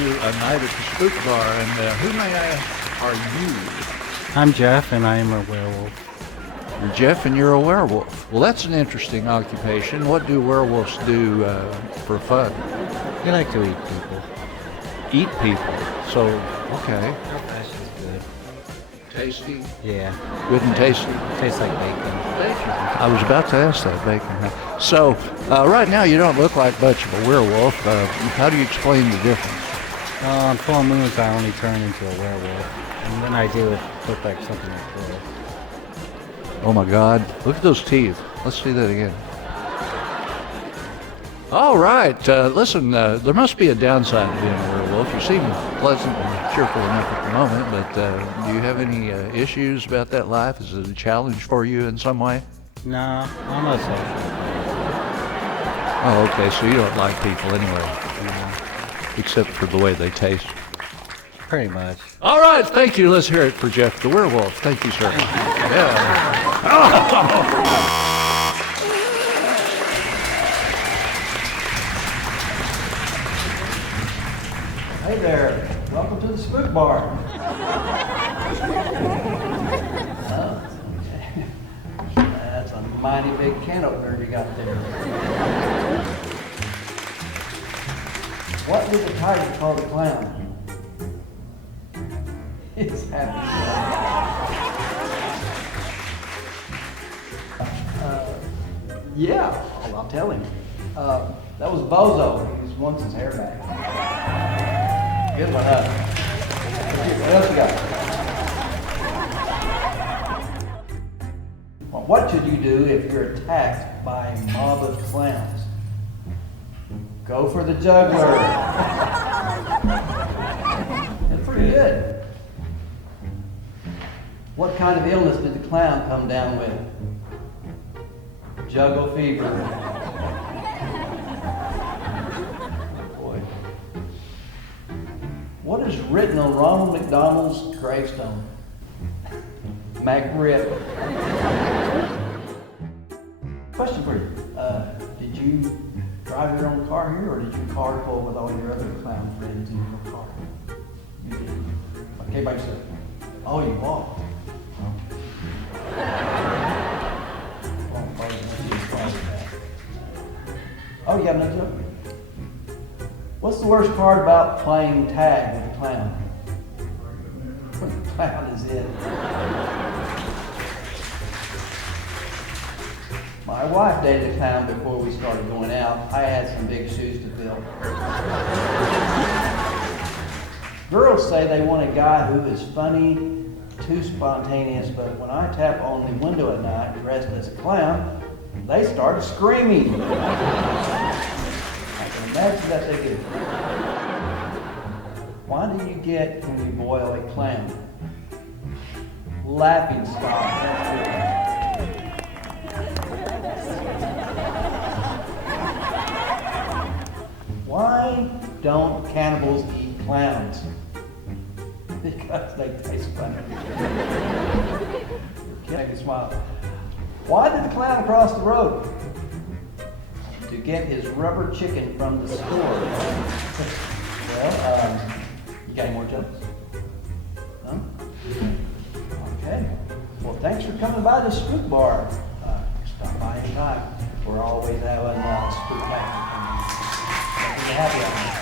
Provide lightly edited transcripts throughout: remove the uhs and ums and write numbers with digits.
A Night at the Spook Bar, and who may I ask are you? I'm Jeff, and I am a werewolf. You're Jeff, and you're a werewolf. Well, that's an interesting occupation. What do werewolves do for fun? They like to eat people. Eat people. So, okay. Their flesh is good. Tasty? Yeah. Good and tasty? Tastes like bacon. I was about to ask that, bacon. So, right now you don't look like much of a werewolf. How do you explain the difference? On full moons, I only turn into a werewolf. And when I do, it looks like something like this. Oh my God, look at those teeth. Let's see that again. All right, listen, there must be a downside to being a werewolf. You seem pleasant and cheerful enough at the moment, but do you have any issues about that life? Is it a challenge for you in some way? No, I'm not social. Oh, okay, so you don't like people anyway, No, except for the way they taste. pretty much. All right, thank you. Let's hear it for Jeff the werewolf. Thank you, sir. Yeah. Hey there, welcome to the Spook Bar. Oh, okay. That's a mighty big can opener you got there. What did the tiger call the clown? It's happy. Yeah, I'll tell him. That was Bozo. He just wants his hair back. Good one, huh? What else you got? Well, what should you do if you're attacked by a mob of clowns? Go for the juggler. That's pretty good. What kind of illness did the clown come down with? Juggle fever. Boy. What is written on Ronald McDonald's gravestone? McRib. Question for you. Did you drive your own car here, or did you carpool with all your other clown friends in your car? You did. Okay, by yourself. Oh, you walked. Oh, you got another joke? What's the worst part about playing tag with a clown? When the clown is in. My wife dated a clown before we started going out. I had some big shoes to fill. Girls say they want a guy who is funny, too spontaneous, but when I tap on the window at night dressed as a clown, they start screaming. I can imagine that they do. Why do you get when you boil a clown? Laughing stock. Why don't cannibals eat clowns? Because they taste funny. Make me smile. Why did the clown cross the road? To get his rubber chicken from the store. Well, you got any more jokes? No? Okay. Well, thanks for coming by the Spook Bar. Stop by anytime. We're always having spooktacular things. Make you happy out there.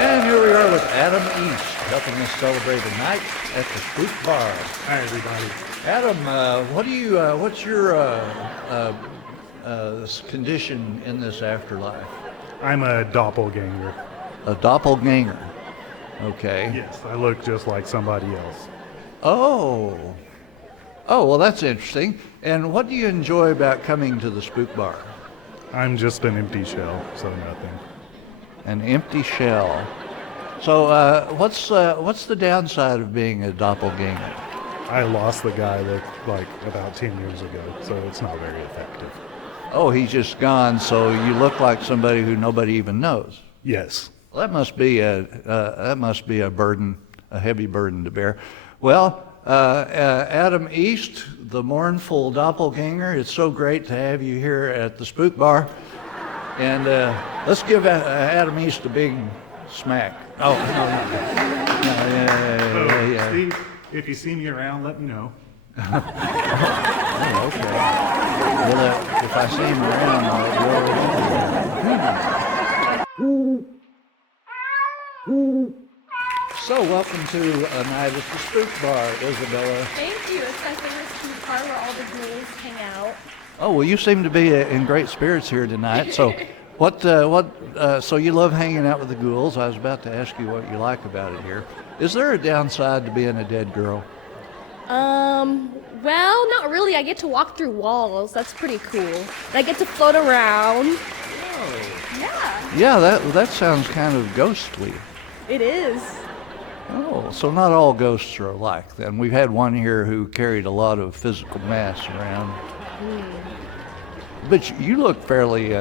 And here we are with Adam East, helping us celebrate a night at the Spook Bar. Hi, everybody. Adam, what's your condition in this afterlife? I'm a doppelganger. A doppelganger. Okay. Yes, I look just like somebody else. Oh. Oh, well, that's interesting. And what do you enjoy about coming to the Spook Bar? I'm just an empty shell, so nothing. An empty shell. So, what's the downside of being a doppelganger? I lost the guy that about 10 years ago, so it's not very effective. Oh, he's just gone, so you look like somebody who nobody even knows. Yes. Well, that must be a burden, a heavy burden to bear. Well, Adam East, the mournful doppelganger, it's so great to have you here at the Spook Bar. And let's give Adam East a big smack. Oh, no. Yeah. Steve, if you see me around, let me know. Oh, okay. Well, if I see him around, I'll let you over. So, welcome to a night at the Spook Bar, Isabella. Thank you. It's my favorite food bar where all the ghouls hang out. Oh, well, you seem to be in great spirits here tonight. So, so you love hanging out with the ghouls. I was about to ask you what you like about it here. Is there a downside to being a dead girl? Well, not really. I get to walk through walls. That's pretty cool. And I get to float around. Oh. Yeah, Yeah, that sounds kind of ghostly. it is. Oh, so not all ghosts are alike then. We've had one here who carried a lot of physical mass around. But you look fairly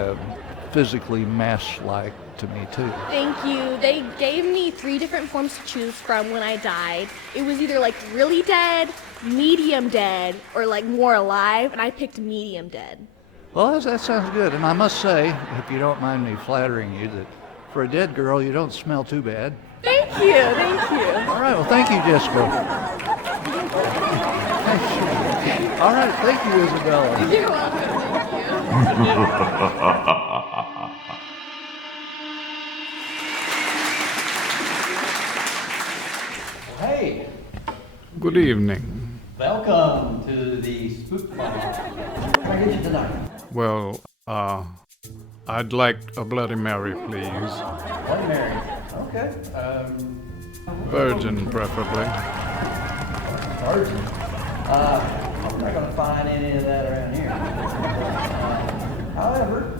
physically mass-like to me too. Thank you. They gave me 3 different forms to choose from when I died. It was either like really dead, medium dead, or like more alive, and I picked medium dead. Well, that sounds good. And I must say, if you don't mind me flattering you, that for a dead girl, you don't smell too bad. Thank you. Thank you. All right, well, thank you, Jessica. All right, thank you, Isabella. You're welcome. Hey, Good evening. welcome to the Spook Bar. What can I get you tonight? Well, I'd like a Bloody Mary, please. Bloody Mary. Okay. Virgin, preferably. Virgin. I'm not gonna find any of that around here. However,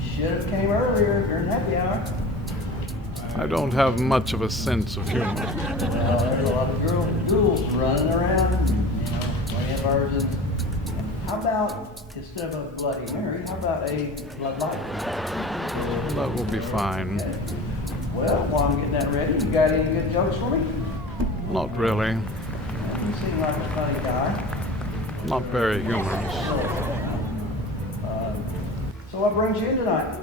you should have came earlier during happy hour. I don't have much of a sense of humor. Well, there's a lot of ghouls running around, playing virgins. How about, instead of a Bloody Mary, how about a Blood Light? That will be fine. Okay. Well, while I'm getting that ready, you got any good jokes for me? Not really. You seem like a funny guy. Not very humorous. So what brings you in tonight?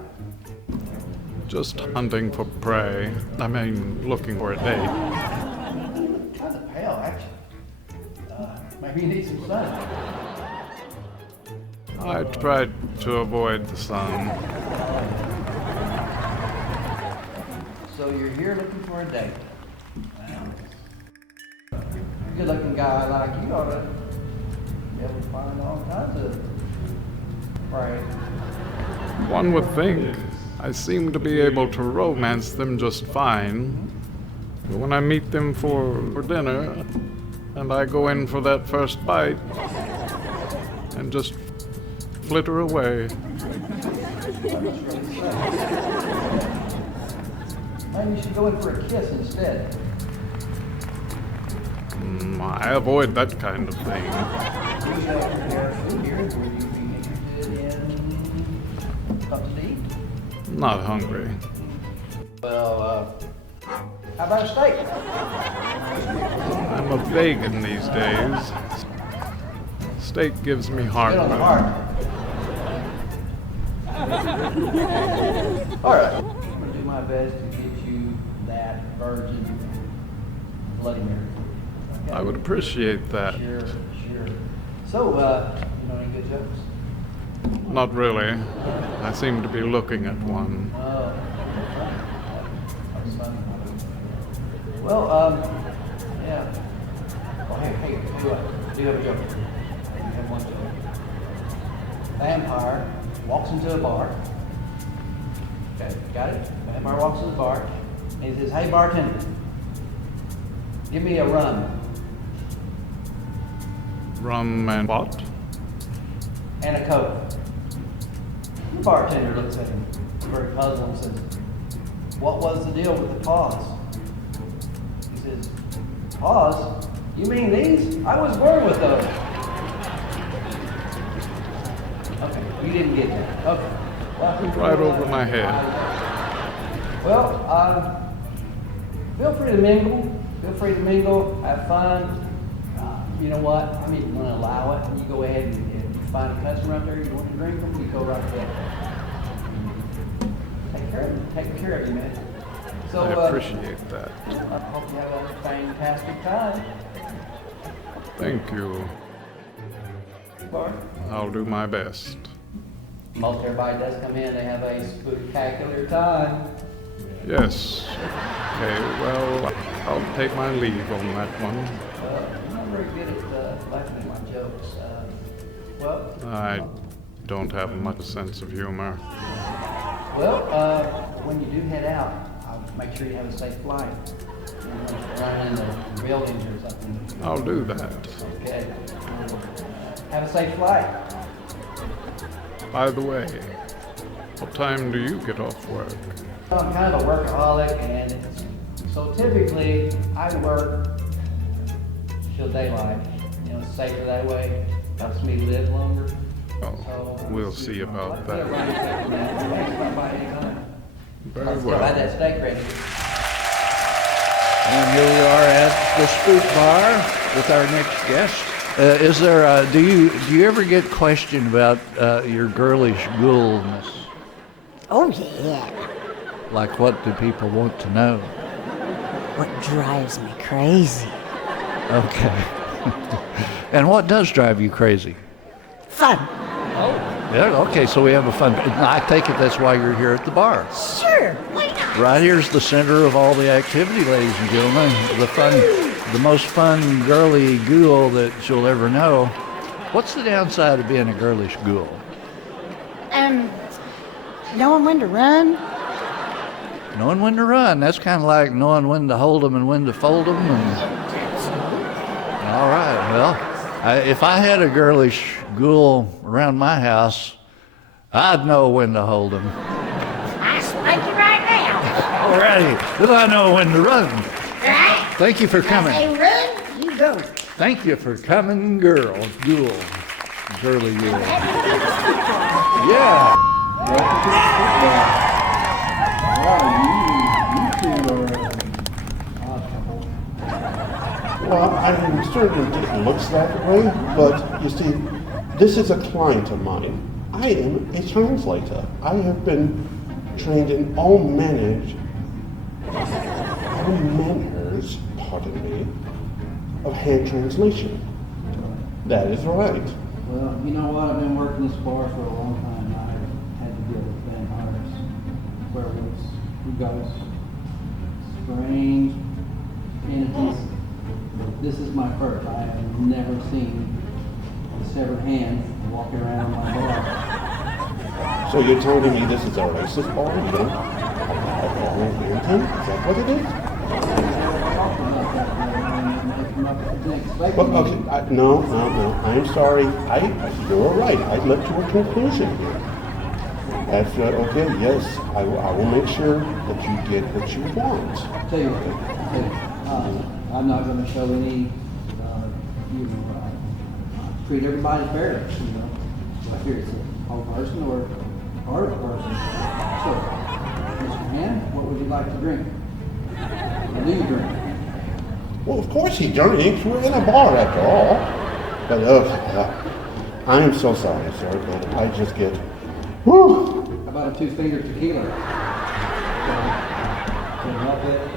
Just hunting for prey. I mean, looking for a date. Kind of pale, actually. Maybe you need some sun. I tried to avoid the sun. So you're here looking for a date. Wow. Good-looking guy like you ought to be able to find all kinds of prey. One would think I seem to be able to romance them just fine. But when I meet them for dinner, and I go in for that first bite, and just flitter away. Maybe you should go in for a kiss instead. I avoid that kind of thing. We have food here. Would you be interested in something to eat? Not hungry. Well, how about a steak? I'm a vegan these days. Steak gives me Good on the heartburn. heart. All right. I'm gonna do my best to get you that virgin Bloody Mary. Okay? I would appreciate that. Sure. So, you know any good jokes? Not really. I seem to be looking at one. Oh, that's funny. Well, yeah. Oh, hey, tell you what, I do have a joke. I have one joke. Vampire walks into a bar. Okay, got it? Vampire walks into the bar, and he says, "Hey, bartender, give me a rum Rum and what? and a Coke." The bartender looks at him, very puzzled, and says, "What was the deal with the pause?" He says, "Pause? You mean these? I was born with those." Okay, you didn't get that. Okay. Well, Right over my head. Well, feel free to mingle. Have fun. You know what? I'm even going to allow it. You go ahead and you find a customer out there you want to drink them, you go right ahead. take care of you, man. So, I appreciate that. I hope you have a fantastic time. Thank you. Bar. I'll do my best. Most everybody does come in, they have a spectacular time. Yes. Okay, well, I'll take my leave on that one. I'm not very good at laughing at my jokes. Well, I don't have much sense of humor. well, when you do head out, I'll make sure you have a safe flight. You don't want to run into buildings or something. I'll do that. Okay. Have a safe flight. By the way, what time do you get off work? I'm kind of a workaholic, and so typically I work till daylight. You know, it's safer that way. Helps me live longer. Oh, we'll see about Yeah, that. right. Stop by anytime. Very Let's go buy well. that steak ready. And here we are at the Spook Bar with our next guest. Is there? Do you ever get questioned about your girlish ghoulness? Oh, yeah. Like, what do people want to know? What drives me crazy? Okay. And what does drive you crazy? Fun. Yeah. Okay. So we have a fun. I take it that's why you're here at the bar. Sure, why not? Right here's the center of all the activity, ladies and gentlemen. The most fun girly ghoul that you'll ever know. What's the downside of being a girlish ghoul? Knowing when to run. Knowing when to run. That's kind of like knowing when to hold them and when to fold them. All right. Well, if I had a girlish ghoul around my house, I'd know when to hold them. I spank you right now. All righty. Well, I know when to run. Right? Thank you for coming. They run, you go. Thank you for coming, girl. Ghoul. Girly ghoul. Yeah. Well, I'm certain it looks that way, but you see, this is a client of mine. I am a translator. I have been trained in all manners, pardon me, of hand translation. That is right. Well, you know what? I've been working this bar for a long time. And I've had to deal with vampires, werewolves, ghosts, strange entities. This is my first. I have never seen a severed hand walking around my bar. So you're telling me this is a racist bar? You don't allow all dancing? Is that what it is? Well, okay, no. I'm sorry. You're right. I leapt to a conclusion here. That's okay. Yes, I will make sure that you get what you want. Tell you what, I'm not going to show any, treat everybody fairly, Like here, it's a whole person or part of a person. So, Mr. Han, what would you like to drink? What do you drink? Well, of course he drinks. We're in a bar after all. But I'm so sorry, sir, but I just get, whew. How about a 2-finger tequila? Can you help it?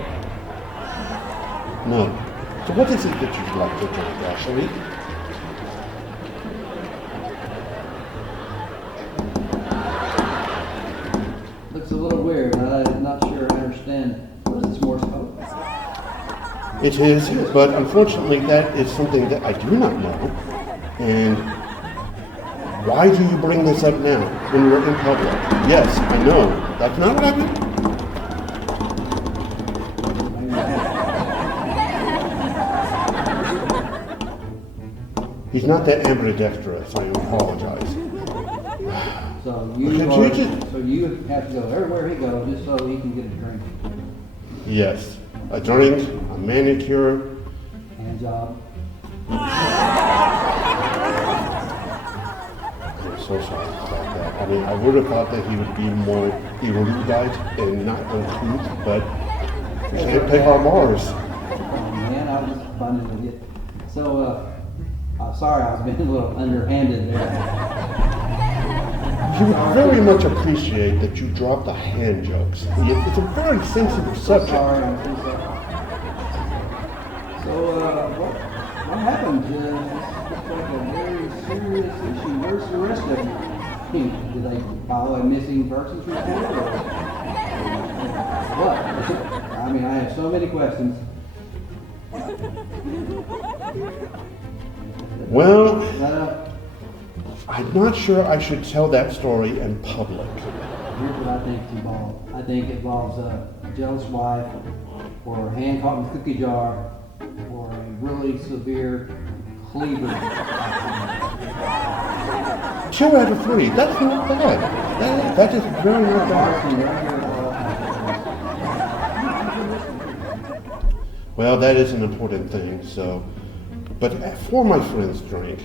No. So what is it that you'd like to drink, Ashley? Looks a little weird. I'm not sure I understand. What is this, Morse code? It is, but unfortunately that is something that I do not know. And why do you bring this up now when we're in public? Yes, I know. That's not what I mean. He's not that ambidextrous, I apologize. So Could you have to go everywhere he goes just so he can get a drink. Yes, a drink, a manicure. Hand job. I'm so sorry about that. I mean, I would have thought that he would be more erudite and not uncouth, but we can't pick our bars. Oh man, I was just funny with you. So, I'm sorry I was being a little underhanded there. He would very much appreciate that you drop the hand jokes. It's a very sensitive subject. Sorry, I'm so sorry. So, what happened? This looks like a very serious issue. Where's the rest of you? Did they file a missing persons report or what? I mean, I have so many questions. Well, Is that a... I'm not sure I should tell that story in public. Here's what I think it's involved. I think it involves a jealous wife, or a hand caught in a cookie jar, or a really severe cleaver. 2 out of 3. That's not bad. That is very not bad. Well, that is an important thing, so. But for my friend's drink,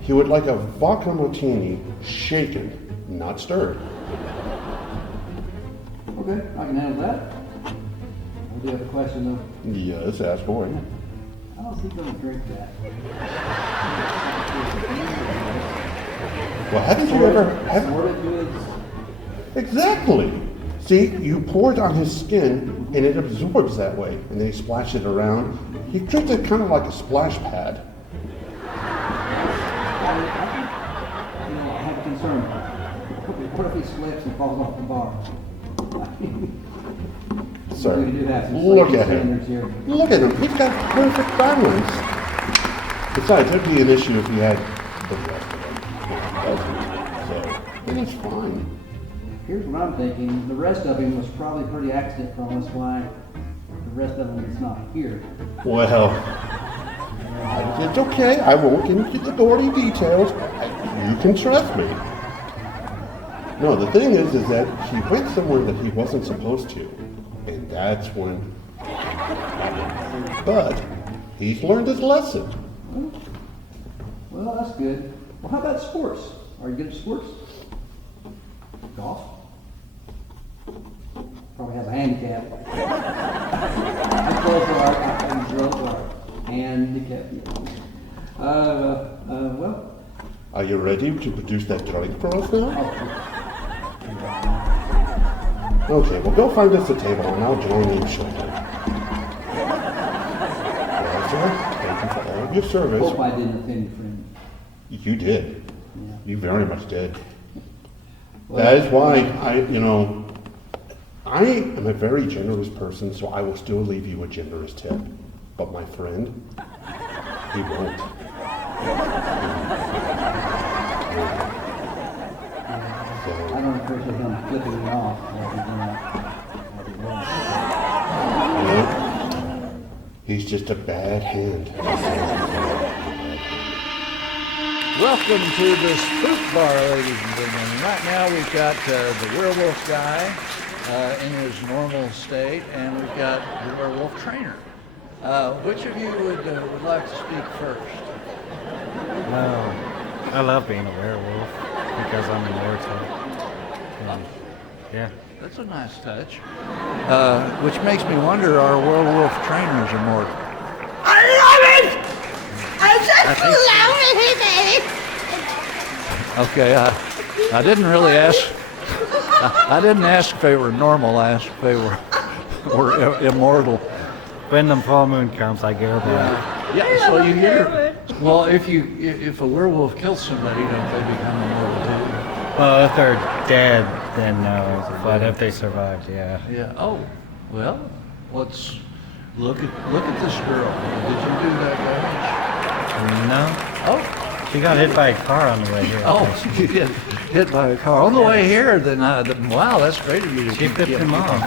he would like a vodka martini shaken, not stirred. Okay, I can handle that. I do have a question though. Yes, ask away. I don't think I'm gonna drink that. Well, haven't you ever... Assorted goods. Exactly. See, you pour it on his skin, and it absorbs that way, and then he splashes it around. He treats it kind of like a splash pad. I have a concern. What if he slips and falls off the bar? Sir, We do have some look safety at standards him. here. Look at him. He's got perfect balance. Besides, it'd be an issue if he had the rest of it. So, it's fine. Here's what I'm thinking. The rest of him was probably pretty accident prone. That's why the rest of him is not here. Well, it's okay. I won't get into the gory details. You can trust me. No, the thing is that he went somewhere that he wasn't supposed to. And that's when... But he's learned his lesson. Well, that's good. Well, how about sports? Are you good at sports? Golf? Probably has a handicap. Handicap. Well. Are you ready to produce that drink for us now? Okay, well go find us a table and I'll join you shortly. Well, sir, thank you for all of your service. Hope I didn't offend your friend. You did. Yeah. You very much did. Well, That is why I am a very generous person, so I will still leave you a generous tip. But my friend, he won't. I don't appreciate him flipping me off. He's just a bad hand. Welcome to the Spook Bar, ladies and gentlemen. Right now we've got the werewolf guy in his normal state, and we've got the werewolf trainer. Which of you would like to speak first? Well, I love being a werewolf because I'm immortal. And, yeah. That's a nice touch. Which makes me wonder, are werewolf trainers immortal? I love it! I just I think love it! Okay, I didn't really ask. I didn't ask if they were normal. I asked if they were immortal. When the full moon comes, I go back. Yeah. So you hear? Well, if a werewolf kills somebody, don't they become immortal too? Well, if they're dead, then no. But if they survived, yeah. Yeah. Oh, well, let's look at this girl. Did you do that damage? No. Oh. She got hit by a car on the way here. Oh, you get hit by a car on the way here. Then wow, that's great of you to She keep flipped him off.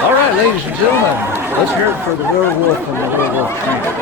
All right, ladies and gentlemen, let's hear it for the werewolf and the werewolf trainer.